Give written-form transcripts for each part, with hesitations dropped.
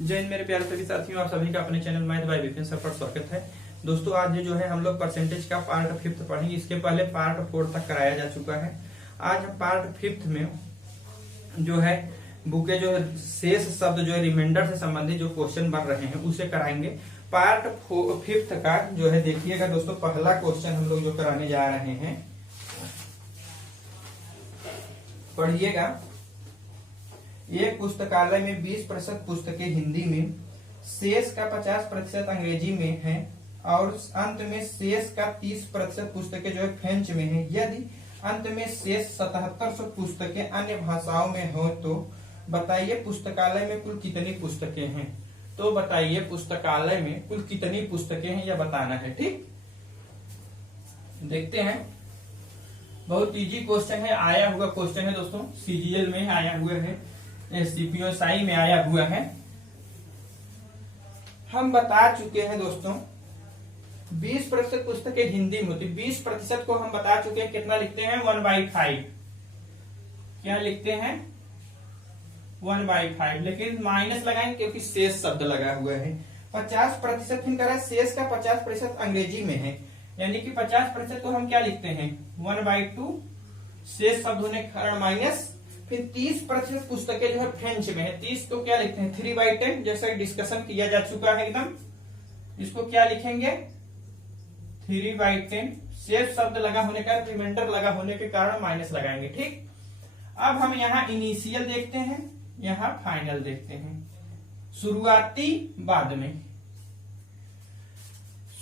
जय हिंद मेरे प्यारे सभी साथियों, आप सभी का अपने channel math bye Vipin sir पर स्वागत है। दोस्तों आज जो है हम लोग परसेंटेज का पार्ट फिफ्थ पढ़ेंगे। इसके पहले पार्ट फोर्थ तक कराया जा चुका है। आज हम पार्ट फिफ्थ में जो है बुक के जो शेष शब्द जो है रिमाइंडर से संबंधित जो क्वेश्चन बन रहे हैं उसे कराएंगे। पार्ट फिफ्थ का जो है देखिएगा दोस्तों, पहला क्वेश्चन हम लोग जो कराने जा रहे हैं, पढ़िएगा। एक पुस्तकालय में 20% पुस्तकें हिंदी में, शेष का 50% अंग्रेजी में है और अंत में शेष का 30% पुस्तकें जो है फ्रेंच में है। यदि अंत में शेष 7700 पुस्तकें अन्य भाषाओं में हो तो बताइए पुस्तकालय में कुल कितनी पुस्तकें हैं। तो बताइए पुस्तकालय में कुल कितनी पुस्तकें हैं यह बताना है। ठीक, देखते हैं। बहुत इजी क्वेश्चन है, आया हुआ क्वेश्चन है दोस्तों, सीजीएल में आया हुआ है, सीपीएसआई में आया हुआ है। हम बता चुके हैं दोस्तों 20% पुस्तकें हिंदी में होती, 20% को हम बता चुके हैं। कितना लिखते हैं? 1/5। क्या लिखते हैं? 1/5, लेकिन माइनस लगाएंगे क्योंकि शेष शब्द लगा हुआ है। 50% फिर करें, शेष का 50% अंग्रेजी में है, यानी कि 50% को हम क्या लिखते हैं? 1/2, शेष शब्द होने के कारण माइनस। फिर 30% पुस्तकें जो है फ्रेंच में है, 30 को क्या लिखते हैं? 3/10, जैसा डिस्कशन किया जा चुका है एकदम। इसको क्या लिखेंगे? 3/10। शेष शब्द लगा होने का, रिमाइंडर लगा होने के कारण माइनस लगाएंगे। ठीक, अब हम यहाँ इनिशियल देखते हैं, यहाँ फाइनल देखते हैं। शुरुआती बाद में,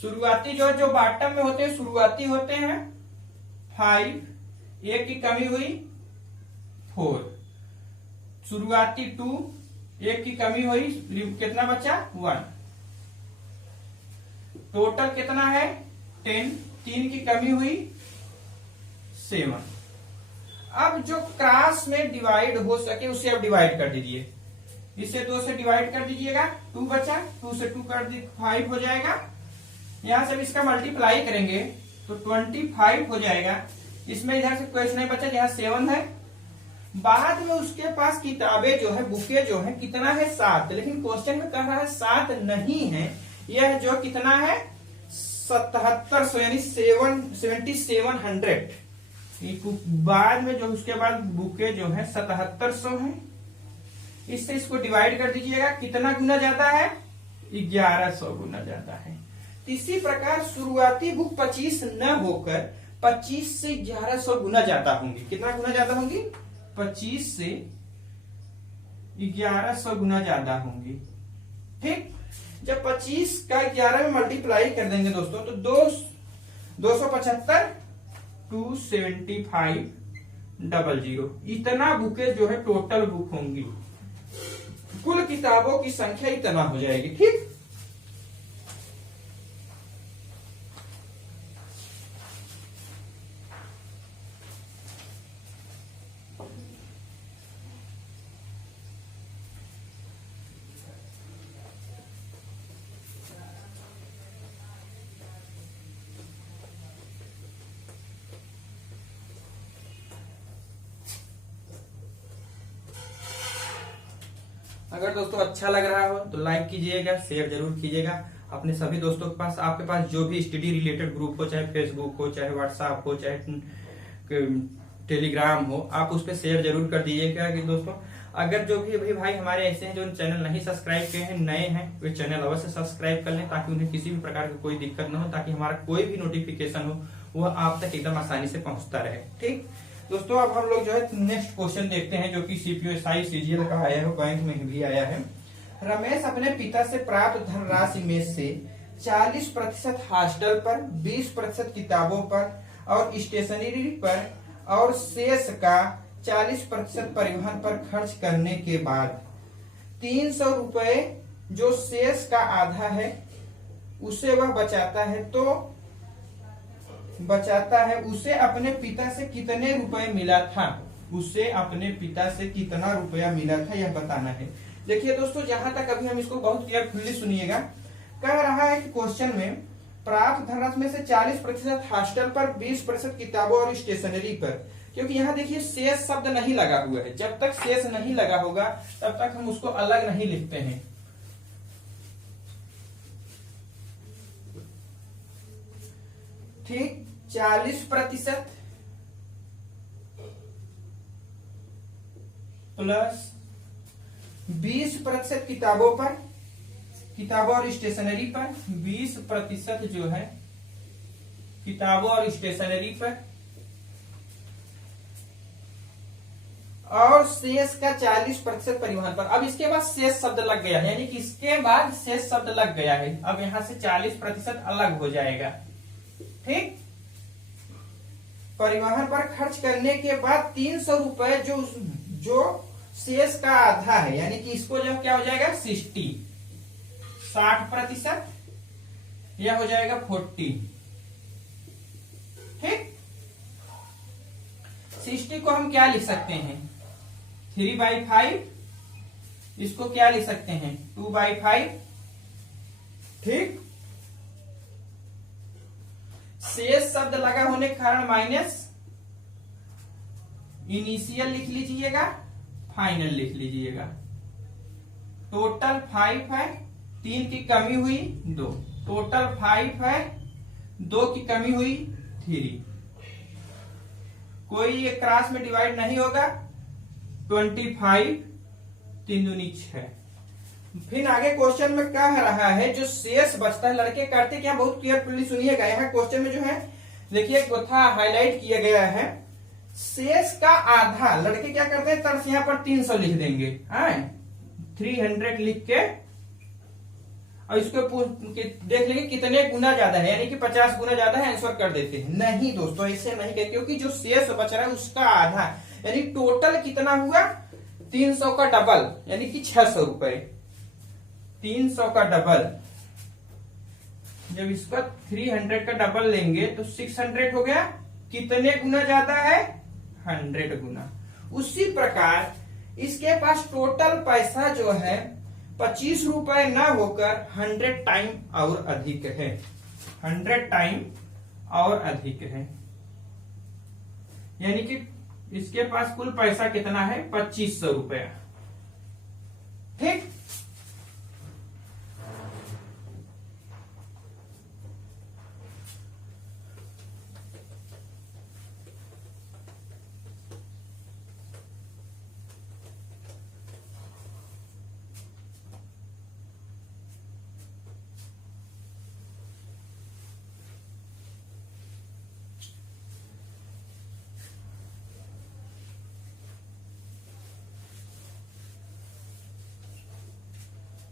शुरुआती जो बॉटम में होते हैं शुरुआती होते हैं 5, एक की कमी हुई 4, शुरुआती 2, एक की कमी हुई, कितना बचा? 1। टोटल कितना है? 10, 3 की कमी हुई 7। अब जो क्रॉस में डिवाइड हो सके उसे अब डिवाइड कर दीजिए। इसे 2 से डिवाइड कर दीजिएगा, 2 बचा, 2 से 2 कर दी 5 हो जाएगा। यहां से इसका मल्टीप्लाई करेंगे तो 25 हो जाएगा। इसमें इधर से कुछ नहीं बचा, यहाँ 7 है। बाद में उसके पास किताबें जो है, बुकें जो है, कितना है? 7। लेकिन क्वेश्चन में कह रहा है 7 नहीं है, यह जो कितना है? 7700, यानी 7700। बाद में जो उसके बाद बुकें जो है 7700 है। इससे इसको डिवाइड कर दीजिएगा, कितना गुना जाता है? 1100 गुना जाता है। इसी प्रकार शुरुआती बुक 25 न होकर 25 से 1100 गुना ज्यादा होंगी। कितना गुना ज्यादा होंगी? 25 से 1100 गुना ज्यादा होंगी। ठीक, जब 25 का 11 में मल्टीप्लाई कर देंगे दोस्तों तो 275, 275, 00। इतना बुकें जो है टोटल बुक होंगी, कुल किताबों की संख्या इतना हो जाएगी। ठीक, अगर दोस्तों अच्छा लग रहा हो तो लाइक कीजिएगा, शेयर जरूर कीजिएगा अपने सभी दोस्तों के पास। आपके पास जो भी स्टडी रिलेटेड ग्रुप हो, चाहे फेसबुक हो, चाहे व्हाट्सएप हो, चाहे टेलीग्राम हो, आप उस पर शेयर जरूर कर दीजिएगा। कि दोस्तों अगर जो भी अभी भाई हमारे ऐसे हैं जो चैनल नहीं सब्सक्राइब किए हैं, नए हैं, वे चैनल अवश्य सब्सक्राइब कर लें ताकि उन्हें किसी भी प्रकार की कोई दिक्कत न हो, ताकि हमारा कोई भी नोटिफिकेशन हो वह आप तक एकदम आसानी से पहुंचता रहे। ठीक दोस्तों, अब हम लोग जो है नेक्स्ट क्वेश्चन देखते हैं, जो कि सीपीएसआई सीजीएल का आया है, बैंक में भी आया है। रमेश अपने पिता से प्राप्त धनराशि में से 40% हॉस्टल पर, 20% किताबों पर और स्टेशनरी पर और शेष का 40% परिवहन पर खर्च करने के बाद 300 रुपए जो शेष का आधा है उसे वह बचाता है, उसे अपने पिता से कितने रुपए मिला था? उसे अपने पिता से कितना रुपया मिला था यह बताना है। देखिए दोस्तों, जहां तक अभी हम इसको बहुत केयरफुली सुनिएगा। कह रहा है कि क्वेश्चन में प्राप्त धनराशि में से 40% हॉस्टल पर, 20% किताबों और स्टेशनरी पर। क्योंकि यहाँ देखिए शेष शब्द नहीं लगा हुआ है, जब तक शेष नहीं लगा होगा तब तक हम उसको अलग नहीं लिखते हैं। ठीक, 40% प्लस 20% किताबों पर, किताबों और स्टेशनरी पर 20% जो है किताबों और स्टेशनरी पर, और शेष का 40% परिवहन पर। अब इसके बाद शेष शब्द लग गया है, यानी कि इसके बाद शेष शब्द लग गया है। अब यहां से 40% अलग हो जाएगा। ठीक, परिवहन पर खर्च करने के बाद 300 रुपए जो शेष का आधा है, यानी कि इसको जो क्या हो जाएगा 60%, यह हो जाएगा 40। ठीक, 60 को हम क्या लिख सकते हैं 3/5, इसको क्या लिख सकते हैं 2/5। ठीक, शेष शब्द लगा होने के कारण माइनस, इनिशियल लिख लीजिएगा, फाइनल लिख लीजिएगा। टोटल 5 है, 3 की कमी हुई 2, टोटल 5 है, 2 की कमी हुई 3। कोई ये क्रॉस में डिवाइड नहीं होगा। 25, 3 दूनी 6। फिर आगे क्वेश्चन में कह रहा है जो शेष बचता है, लड़के करते क्या, बहुत केयरफुली सुनिएगा। यहाँ क्वेश्चन में जो है देखिए था हाईलाइट किया गया है, शेष का आधा। लड़के क्या करते हैं तर्स यहाँ पर 300 लिख देंगे, 300 लिख के, और इसको देख लेंगे कितने गुना ज्यादा है, यानी कि 50 गुना ज्यादा है, आंसर कर देते हैं। नहीं दोस्तों, ऐसे नहीं कहते, क्योंकि जो शेष बच रहा है उसका आधा, यानी टोटल कितना हुआ 300 का डबल, यानी कि 600 रुपए। 300 का डबल, जब इसका 300 का डबल लेंगे तो 600 हो गया। कितने गुना ज्यादा है 100 गुना। उसी प्रकार इसके पास टोटल पैसा जो है 25 रुपए न होकर 100 टाइम और अधिक है, 100 टाइम और अधिक है, यानी कि इसके पास कुल पैसा कितना है 2500 रुपया। ठीक,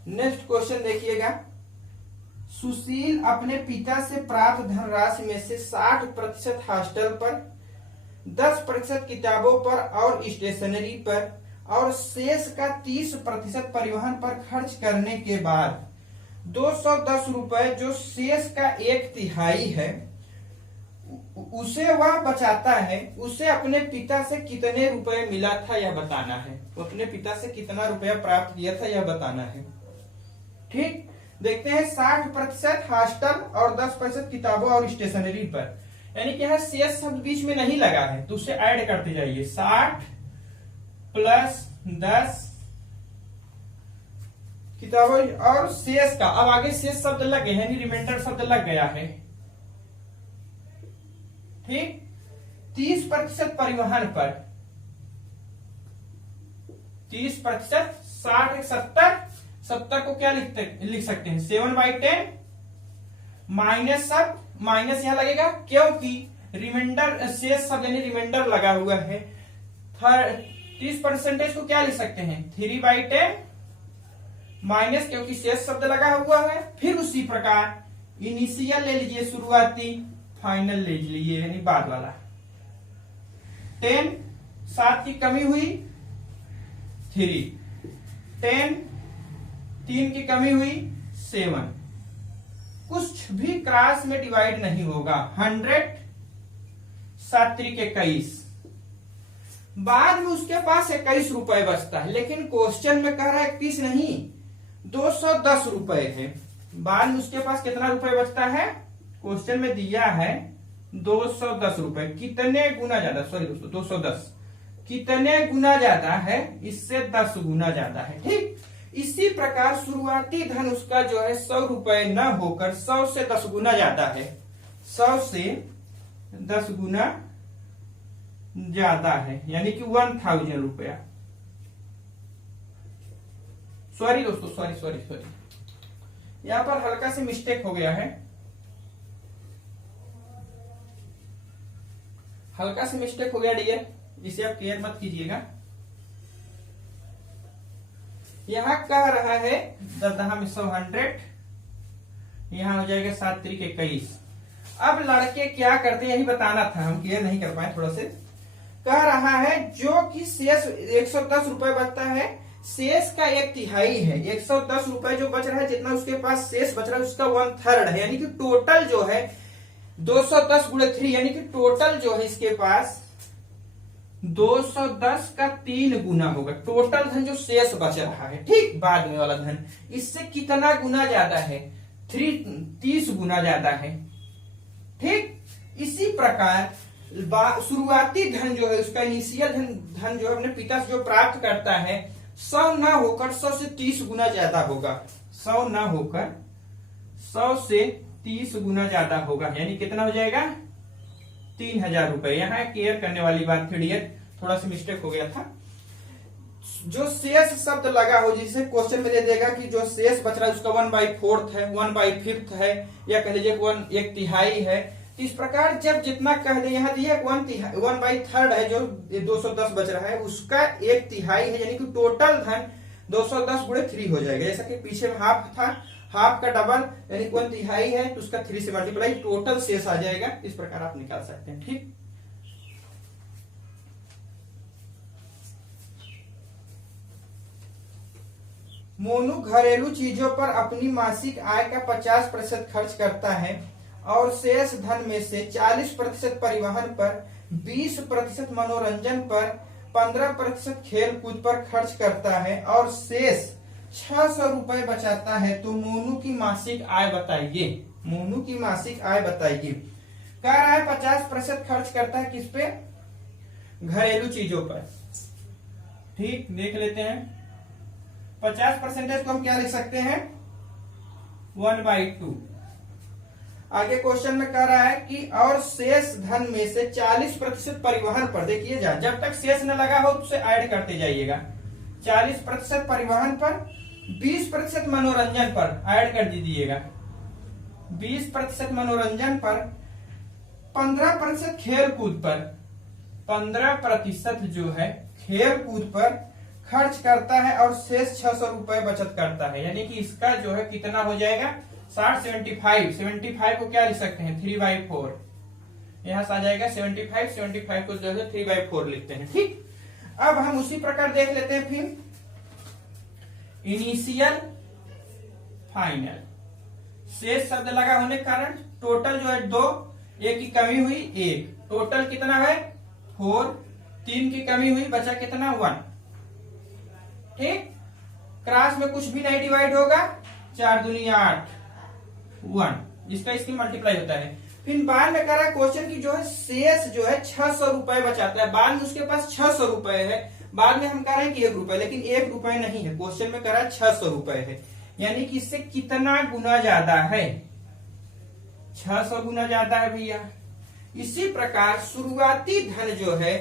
नेक्स्ट क्वेश्चन देखिएगा। सुशील अपने पिता से प्राप्त धनराशि में से 60% हॉस्टल पर, 10% किताबों पर और स्टेशनरी पर, और शेष का 30% परिवहन पर खर्च करने के बाद 210 रुपए जो शेष का 1/3 है उसे वह बचाता है। उसे अपने पिता से कितने रुपए मिला था यह बताना है। तो अपने पिता से कितना रुपया प्राप्त किया था यह बताना है। ठीक, देखते हैं 60% हॉस्टल और 10% किताबों और स्टेशनरी पर, यानी कि यहां शेष शब्द बीच में नहीं लगा है तो उसे ऐड करते जाइए। 60 प्लस 10 किताबों और शेष का, अब आगे शेष शब्द लग गए, यानी रिमाइंडर शब्द लग गया है। ठीक, 30% परिवहन पर, 30%, 60, 70 को क्या लिख सकते हैं 7/10 माइनस शब्द, माइनस यहां लगेगा क्योंकि रिमाइंडर शेष शब्द यानी रिमाइंडर लगा हुआ है। 30% को क्या लिख सकते हैं 3/10 माइनस, क्योंकि शेष शब्द लगा हुआ है। फिर उसी प्रकार इनिशियल ले लीजिए, शुरुआती, फाइनल ले लीजिए यानी बाद वाला। 10, 7 की कमी हुई 3, 10, 3 की कमी हुई 7। कुछ भी क्रॉस में डिवाइड नहीं होगा। 100, 7 3 21। बाद में उसके पास 21 रुपए बचता है, लेकिन क्वेश्चन में कह रहा है 21 नहीं 210 रुपए है। बाद में उसके पास कितना रुपए बचता है, क्वेश्चन में दिया है 210 रुपए। कितने गुना ज्यादा, सॉरी दोस्तों 210 कितने गुना ज्यादा है, इससे 10 गुना ज्यादा है। ठीक, इसी प्रकार शुरुआती धन उसका जो है 100 रुपए न होकर 100 से 10 गुना ज्यादा है, 100 से 10 गुना ज्यादा है, यानी कि 1000 रुपया। सॉरी दोस्तों, सॉरी, यहां पर हल्का से मिस्टेक हो गया है, हल्का से मिस्टेक हो गया डियर, इसे आप केयर मत कीजिएगा। यहां कह रहा है 100, यहां हो जाएगा 7 त्रिक 21। अब लड़के क्या करते हैं यही बताना था, हम क्लियर नहीं कर पाए थोड़ा से। कह रहा है जो कि शेष 110 रुपए बचता है, शेष का 1/3 है। 110 रुपए जो बच रहा है, जितना उसके पास शेष बच रहा है उसका 1/3 है, यानी कि टोटल जो है 210 गुणे 3, यानी कि टोटल जो है इसके पास 210 का 3 गुना होगा टोटल धन जो शेष बच रहा है। ठीक, बाद में वाला धन इससे कितना गुना ज्यादा है, 30 गुना ज्यादा है। ठीक, इसी प्रकार शुरुआती धन जो है उसका इनिशियल धन जो है अपने पिता से जो प्राप्त करता है 100 ना होकर 100 से 30 गुना ज्यादा होगा, 100 ना होकर 100 से 30 गुना ज्यादा होगा, यानी कितना हो जाएगा 3000 रुपए। यहाँ केयर करने वाली बात थी डियर, थोड़ा सा मिस्टेक हो गया था। जो शेष शब्द लगा हो, जिसे क्वेश्चन में दे देगा कि जो शेष बच रहा है उसका 1/4 है, 1/5 है, या कह लीजिए 1/3 है। तो इस प्रकार जब जितना कह दे, यहाँ दिए 1/3 है, जो 210 बच रहा है उसका 1/3 है, यानी कि टोटल धन 210 गुणे 3 हो जाएगा। जैसा कि पीछे में हाफ था, हाफ का डबल यानी 1/3 है तो उसका 3 से मल्टीप्लाई, टोटल शेष आ जाएगा। इस प्रकार आप निकाल सकते हैं। ठीक, मोनू घरेलू चीजों पर अपनी मासिक आय का 50% खर्च करता है और शेष धन में से 40% परिवहन पर, 20% मनोरंजन पर, 15% खेल कूद पर खर्च करता है और शेष 600 रुपए बचाता है। तो मोनू की मासिक आय बताइए, मोनू की मासिक आय बताइए। कह रहा है 50% खर्च करता है किस पे, घरेलू चीजों पर। ठीक, देख लेते हैं 50% को हम क्या लिख सकते हैं 1/2। आगे क्वेश्चन में कह रहा है कि और शेष धन में से 40% परिवहन पर, देखिए जब तक शेष न लगा हो उसे ऐड करते जाइएगा। 40% परिवहन पर, 20% मनोरंजन पर ऐड कर दीजिएगा, 20% मनोरंजन पर, 15% खेल कूद पर, 15% जो है खेल कूद पर खर्च करता है और शेष 600 रुपए बचत करता है। यानी कि इसका जो है कितना हो जाएगा 75 को क्या लिख सकते हैं 3/4, यहां से आ जाएगा 75 को जो है 3/4 लिखते हैं। ठीक, अब हम उसी प्रकार देख लेते हैं फिर इनिशियल फाइनल। शेष शब्द लगा होने के कारण टोटल जो है 2, 1 की कमी हुई 1, टोटल कितना है 4, 3 की कमी हुई बचा कितना 1। ठीक, क्रॉस में कुछ भी नहीं डिवाइड होगा, 4 दूनी 8, 1, इसका इसकी मल्टीप्लाई होता है। फिर बाद में करा क्वेश्चन की जो है शेष जो है 600 रुपए बचाता है, बाद में उसके पास 600 रुपए है, बाद में हम कह रहे हैं कि 1 रुपए, लेकिन 1 रुपए नहीं है, क्वेश्चन में करा 600 रुपए है, यानी कि इससे कितना गुना ज्यादा है 600 गुना ज्यादा है भैया। इसी प्रकार शुरुआती धन जो है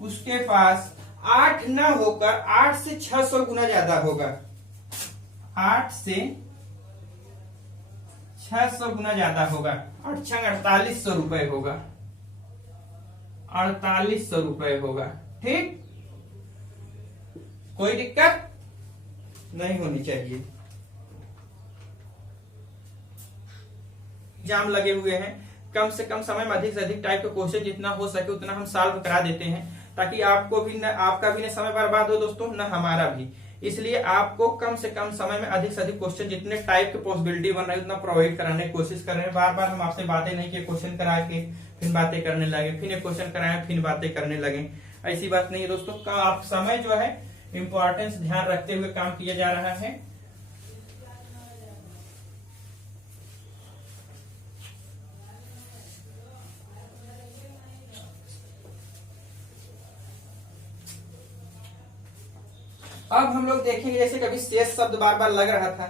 उसके पास 8 न होकर 8 से 600 गुना ज्यादा होगा, 8 से 600 गुना ज्यादा होगा, 4800 रुपए होगा, 4800 रुपए होगा। ठीक, कोई दिक्कत नहीं होनी चाहिए। एग्जाम लगे हुए हैं, कम से कम समय में अधिक से अधिक टाइप के क्वेश्चन जितना हो सके उतना हम सॉल्व करा देते हैं, ताकि आपको भी आपका भी न समय बर्बाद हो दोस्तों, न हमारा भी। इसलिए आपको कम से कम समय में अधिक से अधिक क्वेश्चन जितने टाइप के पॉसिबिलिटी बन रही है उतना प्रोवाइड कराने की कोशिश कर रहे हैं। बार बार हम आपसे बातें नहीं किए, क्वेश्चन करा के फिर बातें करने लगे, फिर एक क्वेश्चन कराए फिर बातें करने लगे, ऐसी बात नहीं है दोस्तों। आप समय जो है इंपॉर्टेंस ध्यान रखते हुए काम किया जा रहा है। अब हम लोग देखेंगे, जैसे कभी शेष शब्द बार बार लग रहा था,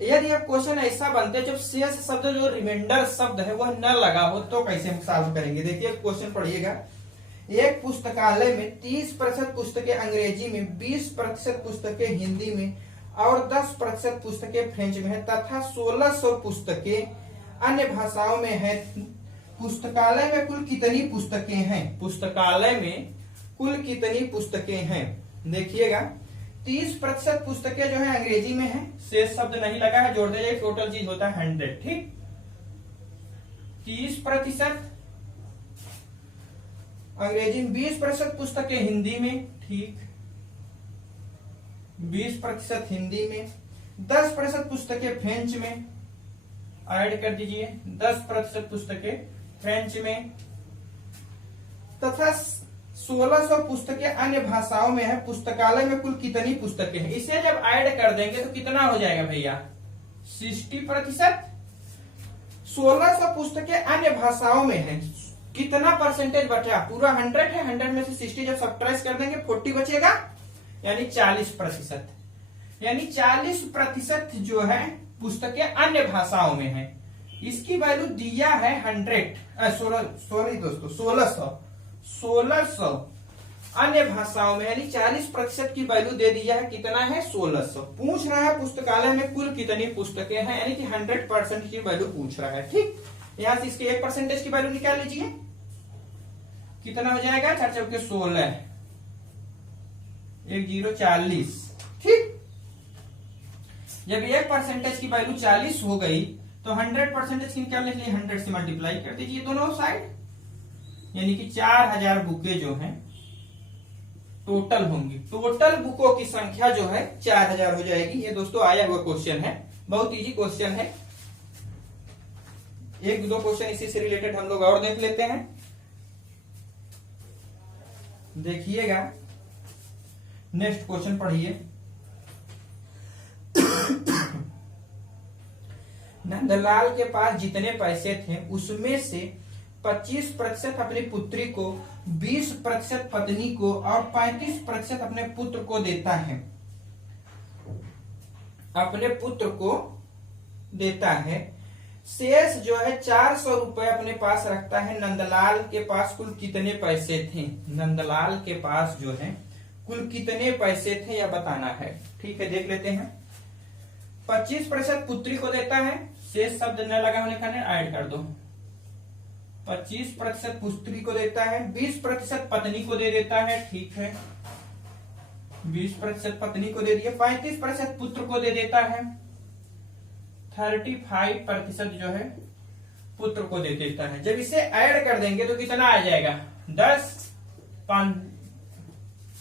यदि अब क्वेश्चन ऐसा बनते जब शेष शब्द जो रिमाइंडर शब्द है वह न लगा हो तो कैसे हम सॉल्व करेंगे। देखिए क्वेश्चन पढ़िएगा, एक पुस्तकालय में 30% पुस्तकें अंग्रेजी में, 20% पुस्तकें हिंदी में और 10% पुस्तकें फ्रेंच में है तथा 1600 पुस्तकें अन्य भाषाओं में है। पुस्तकालय में कुल कितनी पुस्तकें हैं? पुस्तकालय में कुल कितनी पुस्तकें हैं? देखिएगा 30% पुस्तकें जो है अंग्रेजी में है, शेष शब्द नहीं लगा है, जोड़ दे जाए, टोटल चीज होता है 100। ठीक, 30% अंग्रेजी में, 20% पुस्तकें हिंदी में, ठीक, 20% हिंदी में, 10% पुस्तकें फ्रेंच में, ऐड कर दीजिए 10% पुस्तकें फ्रेंच में, तथा 1600 पुस्तकें अन्य भाषाओं में है। पुस्तकालय में कुल कितनी पुस्तकें हैं? इसे जब ऐड कर देंगे तो कितना हो जाएगा भैया? 60%। 1600 पुस्तकें अन्य भाषाओं में है, कितना परसेंटेज बचा? पूरा 100 है, 100 में से 60 जब सब्ट्रैक्ट कर देंगे 40 बचेगा, यानी 40%। यानी 40% जो है पुस्तकें अन्य भाषाओं में है। इसकी वैल्यू दिया है 1600 अन्य भाषाओं में, यानी 40% की वैल्यू दे दिया है। कितना है? 1600। पूछ रहा है पुस्तकालय में कुल कितनी पुस्तकें हैं, यानी कि 100% की वैल्यू पूछ रहा है। ठीक, यहां से इसके 1% की वैल्यू निकाल लीजिए, कितना हो जाएगा? 4 चौके 16, 1 0 40। ठीक, जब 1% की वैल्यू 40 हो गई तो 100% की निकालने के लिए 100 से मल्टीप्लाई कर दीजिए दोनों साइड, यानी कि 4000 बुकें जो हैं टोटल होंगी। टोटल बुकों की संख्या जो है 4000 हो जाएगी। ये दोस्तों आया हुआ क्वेश्चन है, बहुत इजी क्वेश्चन है। एक दो क्वेश्चन इसी से रिलेटेड हम लोग और देख लेते हैं। देखिएगा नेक्स्ट क्वेश्चन पढ़िए। नंदलाल के पास जितने पैसे थे उसमें से 25% अपनी पुत्री को, 20% पत्नी को और 35% अपने पुत्र को देता है। अपने पुत्र को देता है। शेष जो है 400 रुपए अपने पास रखता है। नंदलाल के पास कुल कितने पैसे थे? नंदलाल के पास जो है कुल कितने पैसे थे यह बताना है। ठीक है, देख लेते हैं। 25% पुत्री को देता है, शेष शब्द न लगा होने का ऐड कर दो। 25% पुत्री को देता है, 20% पत्नी को दे देता है। ठीक है, 20% पत्नी को दे दिया, 35% पुत्र को दे देता है, 35% जो है पुत्र को दे देता है। जब इसे ऐड कर देंगे तो कितना आ जाएगा? 10 5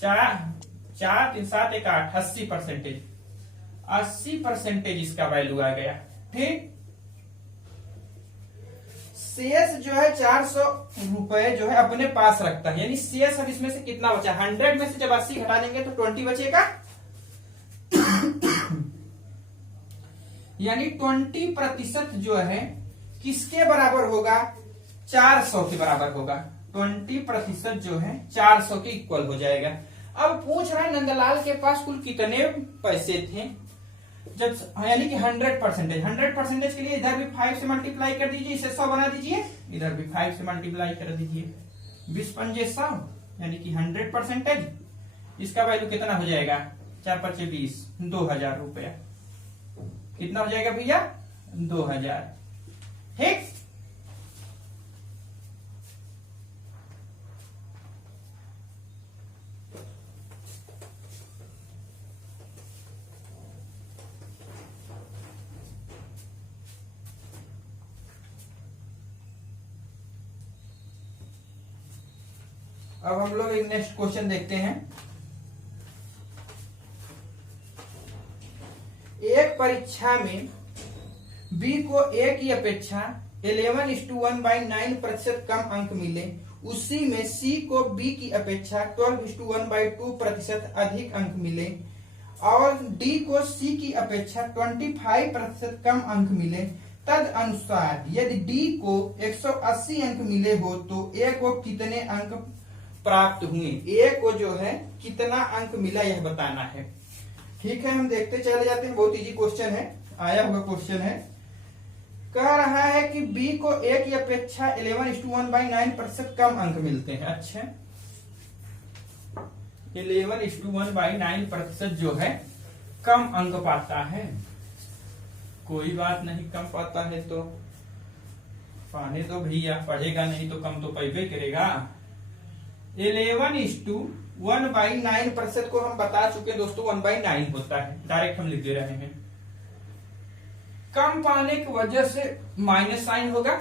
4 4 3 7 1 8 80%। 80% इसका वैल्यू आ गया। ठीक, शेष जो है 400 रुपए जो है अपने पास रखता है, यानी शेष अब इसमें से कितना बचा? 100 में से जब 80 घटा देंगे तो 20 बचेगा, यानी 20% जो है किसके बराबर होगा? 400 के बराबर होगा। 20% जो है 400 के इक्वल हो जाएगा। अब पूछ रहा है नंदलाल के पास कुल कितने पैसे थे, जब यानी कि 100% के लिए इधर भी 5 से मल्टीप्लाई कर दीजिए, इसे 100 बना दीजिए, इधर भी 5 से मल्टीप्लाई कर दीजिए, 20 पंजे 100, यानी कि 100%। इसका वैल्यू कितना हो जाएगा? 4 5 20, 2000 रुपया। कितना हो जाएगा भैया? 2000। ठीक, अब हम लोग एक नेक्स्ट क्वेश्चन देखते हैं। एक परीक्षा में बी को ए की अपेक्षा 11:1/9% कम अंक मिले, उसी में सी को बी की अपेक्षा 12:1/2% अधिक अंक मिले और डी को सी की अपेक्षा 25% कम अंक मिले। तद अनुसार यदि डी को 180 अंक मिले हो तो ए को कितने अंक प्राप्त हुए? ए को जो है कितना अंक मिला यह बताना है। ठीक है, हम देखते चले जाते हैं। बहुत इजी क्वेश्चन है, आया हुआ क्वेश्चन है। कह रहा है कि बी को ए की अपेक्षा 11:1/9% कम अंक मिलते हैं। अच्छा, 11:1/9% जो है कम अंक पाता है। कोई बात नहीं, कम पाता है तो पाने दो भैया, पढ़ेगा नहीं तो कम तो पैबे करेगा। 11:1/9% को हम बता चुके दोस्तों, 1/9 होता है, डायरेक्ट हम लिख दे रहे हैं। कम पाने की वजह से माइनस साइन होगा।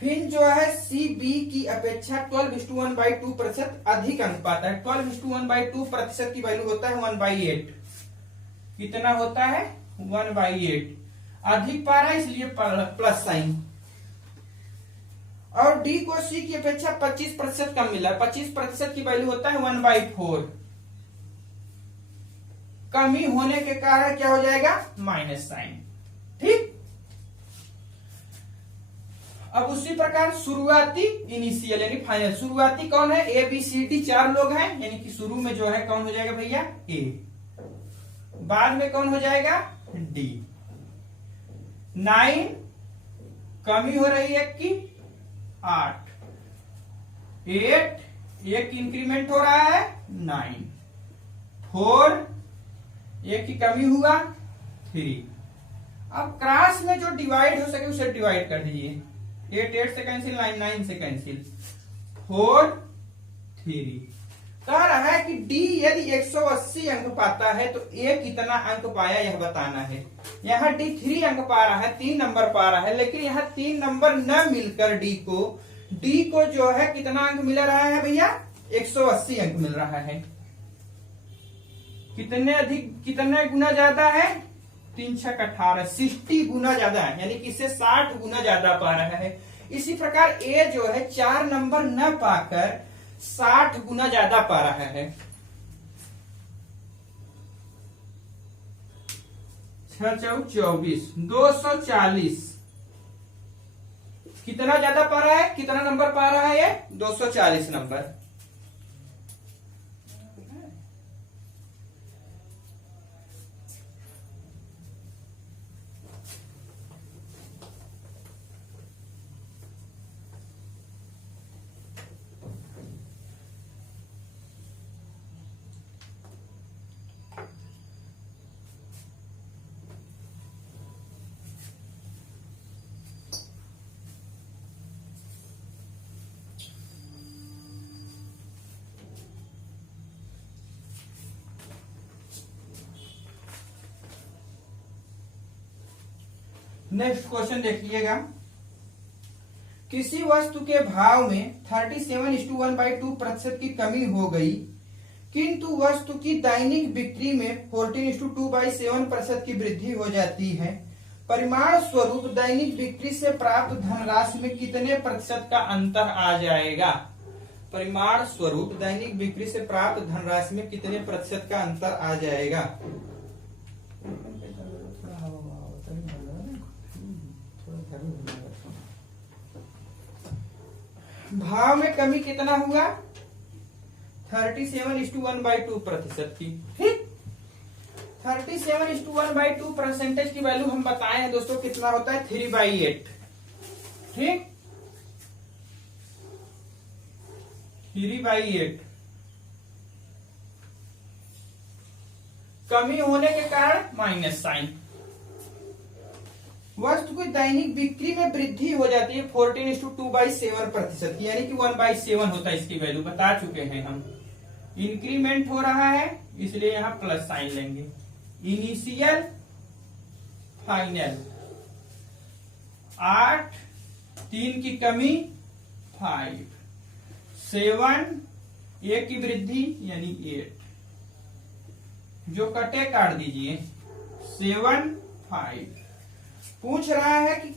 फिर जो है सी बी की अपेक्षा 12:1/2% अधिक अंक पाता है। 12:1/2% की वैल्यू होता है 1/8। कितना होता है? 1/8। अधिक पा रहा है इसलिए प्लस साइन। और डी को सी की अपेक्षा 25% कम मिला। 25% की वैल्यू होता है 1/4। कमी होने के कारण क्या हो जाएगा? Minus sign. ठीक। अब उसी प्रकार शुरुआती इनिशियल यानी फाइनल। शुरुआती कौन है? ए बी सी डी 4 लोग हैं, यानी कि शुरू में जो है कौन हो जाएगा भैया? ए। बाद में कौन हो जाएगा? डी। 9 कमी हो रही है कि 8। 8 एक इंक्रीमेंट हो रहा है 9। 4 एक की कमी हुआ 3। अब क्रॉस में जो डिवाइड हो सके उसे डिवाइड कर दीजिए। 8 8 से कैंसिल, 9 9 से कैंसिल, 4 3। कह रहा है कि डी यदि 180 अंक पाता है तो ए कितना अंक पाया यह बताना है। यहाँ डी 3 अंक पा रहा है, 3 नंबर पा रहा है, लेकिन यहाँ 3 नंबर न मिलकर डी को जो है कितना अंक मिल रहा है भैया? 180 अंक मिल रहा है। कितने गुना ज्यादा है? 3 6 18, 60 गुना ज्यादा है, यानी कि इससे 60 गुना ज्यादा पा रहा है। इसी प्रकार ए जो है 4 नंबर न पाकर 60 गुना ज्यादा पा रहा है। 6 4 24, 240। कितना ज्यादा पा रहा है? कितना नंबर पा रहा है ये? 240 नंबर। नेक्स्ट क्वेश्चन देखिएगा। किसी वस्तु के भाव में 37:1/2% की कमी हो गई, किंतु वस्तु की दैनिक बिक्री में 14:2/7% की वृद्धि हो जाती है। परिमाण स्वरूप दैनिक बिक्री से प्राप्त धनराशि में कितने प्रतिशत का अंतर आ जाएगा? परिमाण स्वरूप दैनिक बिक्री से प्राप्त धनराशि में कितने प्रतिशत का अंतर आ जाएगा? भाव में कमी कितना हुआ? 37:1/2% की। ठीक। 37:1/2% की वैल्यू हम बताए हैं दोस्तों, कितना होता है? 3/8। ठीक, 3/8। कमी होने के कारण माइनस साइन। वस्तु की दैनिक बिक्री में वृद्धि हो जाती है 14:2/7% की, यानी कि 1/7 होता है। इसकी वैल्यू बता चुके हैं हम। इंक्रीमेंट हो रहा है इसलिए यहां प्लस साइन लेंगे। इनिशियल फाइनल 8, 3 की कमी 5, 7 1 की वृद्धि यानी 8। जो कटे काट दीजिए। 7 5। पूछ रहा है कि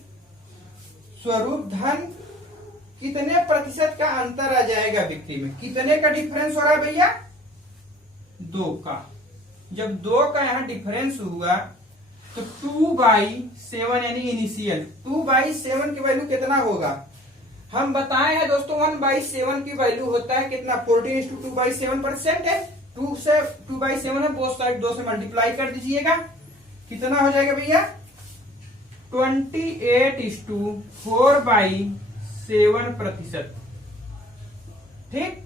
स्वरूप धन कितने प्रतिशत का अंतर आ जाएगा बिक्री में? कितने का डिफरेंस हो रहा है भैया? 2 का। जब 2 का यहां डिफरेंस हुआ तो 2/7 यानी इनिशियल 2/7 की वैल्यू कितना होगा? हम बताए हैं दोस्तों 1/7 की वैल्यू होता है कितना? 14:2/7% है। 2/7 है, बोथ साइड 2 से मल्टीप्लाई कर दीजिएगा। कितना हो जाएगा भैया? 28/4/7%। ठीक।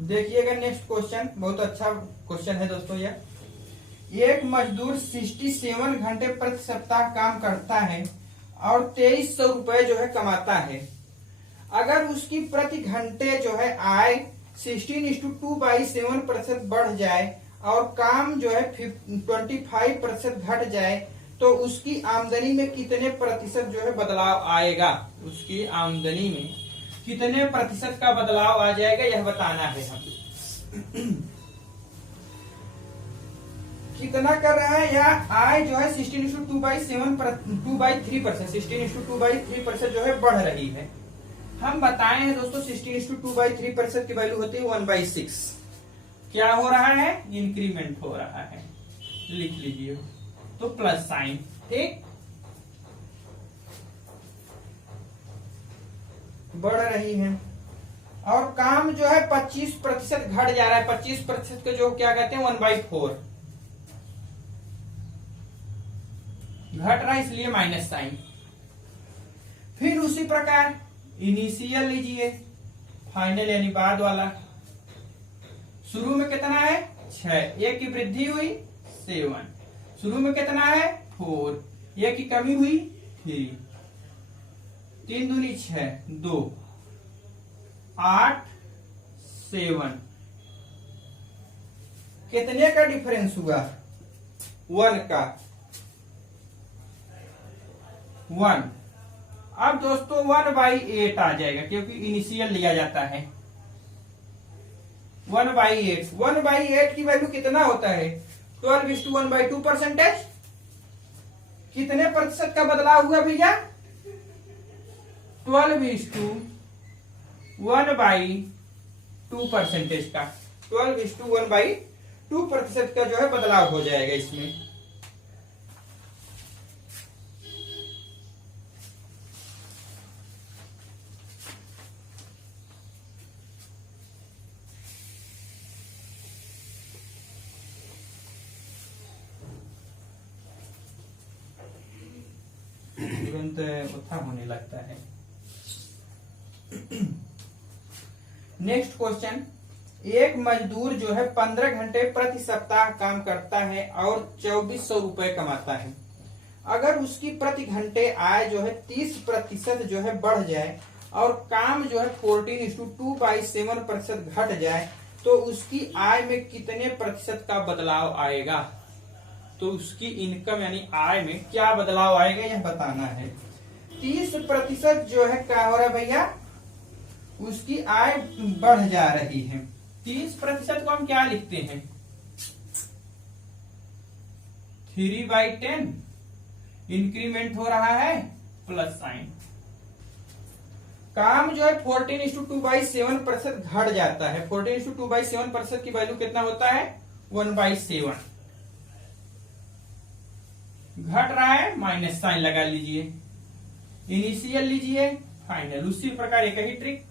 देखिएगा नेक्स्ट क्वेश्चन, बहुत अच्छा क्वेश्चन है दोस्तों ये। एक मजदूर 67 घंटे प्रति सप्ताह काम करता है और 2300 रुपए जो है कमाता है। अगर उसकी प्रति घंटे जो है आय 16:2/7% बढ़ जाए और काम जो है 25% घट जाए तो उसकी आमदनी में कितने प्रतिशत जो है बदलाव आएगा? उसकी आमदनी में कितने प्रतिशत का बदलाव आ जाएगा यह बताना है हम। कितना कर रहा है? यह आय जो है 16:2/3%, 16:2/3% जो है बढ़ रही है। हम बताए हैं दोस्तों 16:2/3% की वैल्यू होती है 1/6। क्या हो रहा है? इंक्रीमेंट हो रहा है। लिख लीजिए तो प्लस साइन। ठीक, बढ़ रही है। और काम जो है 25% घट जा रहा है। 25% को जो क्या कहते हैं 1/4 घट रहा है, इसलिए माइनस साइन। फिर उसी प्रकार इनिशियल लीजिए, फाइनल यानी बाद वाला। शुरू में कितना है? 6, 1 की वृद्धि हुई 7, शुरू में कितना है? 4, 1 की कमी हुई 3, 3 दूनी 6, 2, 8, 7। कितने का डिफरेंस हुआ? 1 का। 1। अब दोस्तों 1/8 आ जाएगा क्योंकि इनिशियल लिया जाता है। 1/8, 1/8 की वैल्यू कितना होता है? 12:1/2%। कितने प्रतिशत का बदलाव हुआ भैया? 12:1/2% का। 12:1/2% का जो है बदलाव हो जाएगा इसमें। तुरंत उत्था होने लगता है। नेक्स्ट क्वेश्चन, एक मजदूर जो है 15 घंटे प्रति सप्ताह काम करता है और 2400 रुपए कमाता है। अगर उसकी प्रति घंटे आय जो है 30% जो है बढ़ जाए और काम जो है 14:2/7% घट जाए तो उसकी आय में कितने प्रतिशत का बदलाव आएगा? तो उसकी इनकम यानी आय में क्या बदलाव आएगा यह बताना है। 30% जो है क्या हो रहा है भैया? उसकी आय बढ़ जा रही है। 30% को हम क्या लिखते हैं? 3/10। इंक्रीमेंट हो रहा है, प्लस साइन। काम जो है 14:2/7% घट जाता है। 14:2/7% की वैल्यू कितना होता है? 1/7। घट रहा है, माइनस साइन लगा लीजिए। इनिशियल लीजिए, फाइनल। उसी प्रकार एक ही ट्रिक।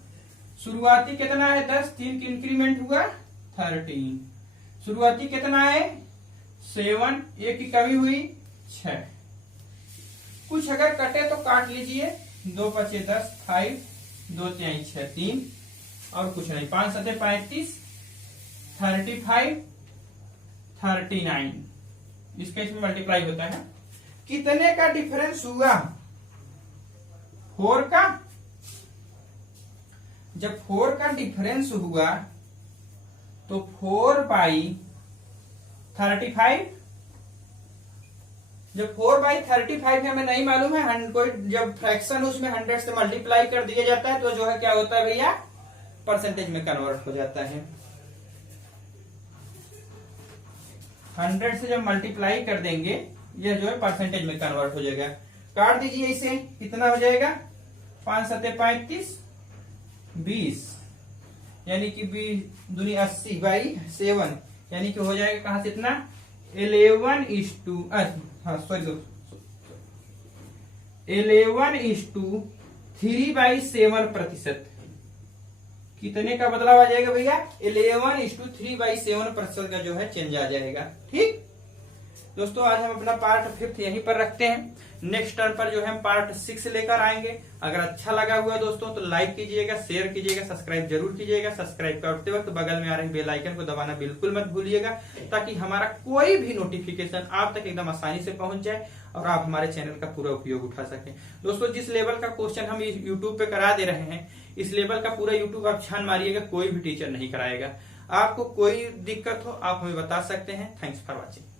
शुरुआती कितना है? 10, 3 की इंक्रीमेंट हुआ 13। शुरुआती कितना है? 7, 1 की कमी हुई 6। कुछ अगर कटे तो काट लीजिए। 2 × 10, 5, 2 × 6, 3 और कुछ नहीं। 5 × 7 35, 35, 39। इसके इसमें मल्टीप्लाई होता है। कितने का डिफरेंस हुआ? 4 का। जब 4 का डिफरेंस हुआ तो 4/35। जब 4/35 हमें नहीं मालूम है, कोई जब फ्रैक्शन उसमें 100 से मल्टीप्लाई कर दिया जाता है तो जो है क्या होता है भैया? परसेंटेज में कन्वर्ट हो जाता है। 100 से जब मल्टीप्लाई कर देंगे यह जो है परसेंटेज में कन्वर्ट हो जाएगा। काट दीजिए इसे, कितना हो जाएगा? 5 × 7 35, 20 यानी कि 20 दूनी 80 बाई 7 यानी कि हो जाएगा कहां से इतना 11:3/7 कितने का बदलाव आ जाएगा भैया 11:3/7 का जो है चेंज आ जाएगा। ठीक दोस्तों, आज हम अपना पार्ट 5 यहीं पर रखते हैं। नेक्स्ट टर्न पर जो है हम पार्ट 6 लेकर आएंगे। अगर अच्छा लगा हुआ दोस्तों तो लाइक कीजिएगा, शेयर कीजिएगा, सब्सक्राइब जरूर कीजिएगा। सब्सक्राइब करते वक्त बगल में आ रही बेल आइकन को दबाना बिल्कुल मत भूलिएगा, ताकि हमारा कोई भी नोटिफिकेशन आप तक एकदम आसानी से पहुंच जाए और आप हमारे चैनल का पूरा उपयोग उठा सकें। दोस्तों, जिस लेवल का क्वेश्चन हम यूट्यूब पे करा दे रहे हैं, इस लेवल का पूरा यूट्यूब आप छान मारिएगा, कोई भी टीचर नहीं कराएगा। आपको कोई दिक्कत हो आप हमें बता सकते हैं। Thanks for watching.